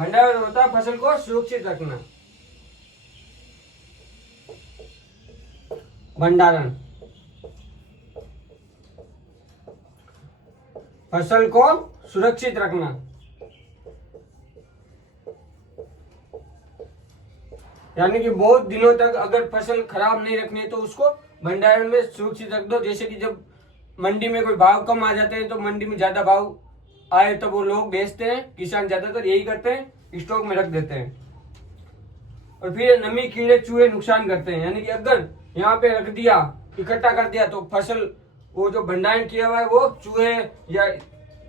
भंडारण होता है फसल को सुरक्षित रखना। भंडारण फसल को सुरक्षित रखना। यानी कि बहुत दिनों तक अगर फसल खराब नहीं रखनी है तो उसको भंडारण में सुरक्षित रख दो। जैसे कि जब मंडी में कोई भाव कम आ जाते हैं तो मंडी में ज्यादा भाव आए तो वो लोग बेचते हैं, किसान ज्यादातर यही करते हैं, स्टॉक में रख देते हैं। और फिर नमी, कीड़े, चूहे नुकसान करते हैं। यानी कि अगर यहाँ पे रख दिया, इकट्ठा कर दिया तो फसल वो जो भंडारण किया हुआ है वो चूहे या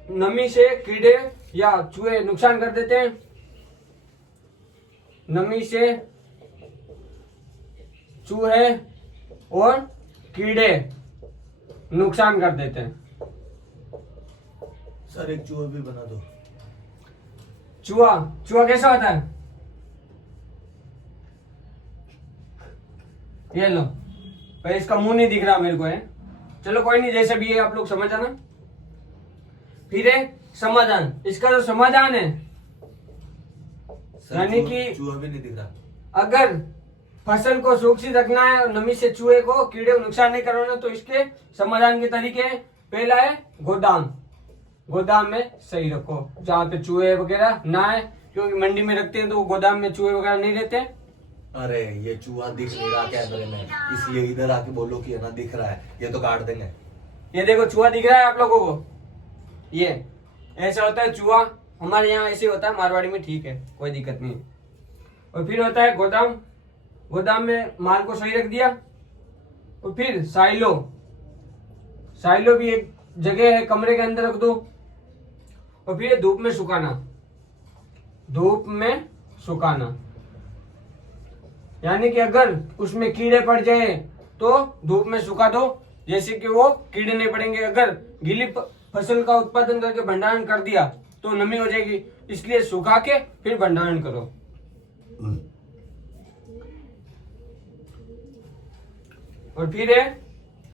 नमी से कीड़े या चूहे नुकसान कर देते हैं। नमी से चूहे और कीड़े नुकसान कर देते हैं। सर एक चूहा भी बना दो। चूहा, चूहा कैसा होता है? ये लो, पर इसका मुंह नहीं दिख रहा मेरे को है। चलो कोई नहीं, जैसे भी है आप लोग समझ आना। फिर है समाधान। इसका जो समाधान है यानी कि चूहा भी नहीं दिख रहा। अगर फसल को सुरक्षित रखना है और नमी से चूहे को, कीड़े को नुकसान नहीं करवाना तो इसके समाधान के तरीके हैं। पहला है गोदाम। गोदाम में सही रखो जहाँ पे चूहे वगैरह ना है, क्योंकि मंडी में रखते हैं तो गोदाम में चूहे वगैरह नहीं रहते। अरे ये चूहा दिख नहीं रहा कैमरे में, इसलिए इधर आके बोलो कि है ना दिख रहा है, ये तो काट देंगे। ये देखो चूहा दिख रहा है आप लोगों को? ये ऐसा होता है चूहा, हमारे यहाँ ऐसे होता है, मारवाड़ी में ठीक है, कोई दिक्कत नहीं है। और फिर होता है गोदाम। गोदाम में माल को सही रख दिया। और फिर साइलो। साइलो भी एक जगह है, कमरे के अंदर रख दो। और फिर धूप में सुखाना। धूप में सुखाना यानी कि अगर उसमें कीड़े पड़ जाए तो धूप में सुखा दो, जैसे कि वो कीड़े नहीं पड़ेंगे। अगर गीली फसल का उत्पादन करके भंडारण कर दिया तो नमी हो जाएगी, इसलिए सुखा के फिर भंडारण करो। और फिर है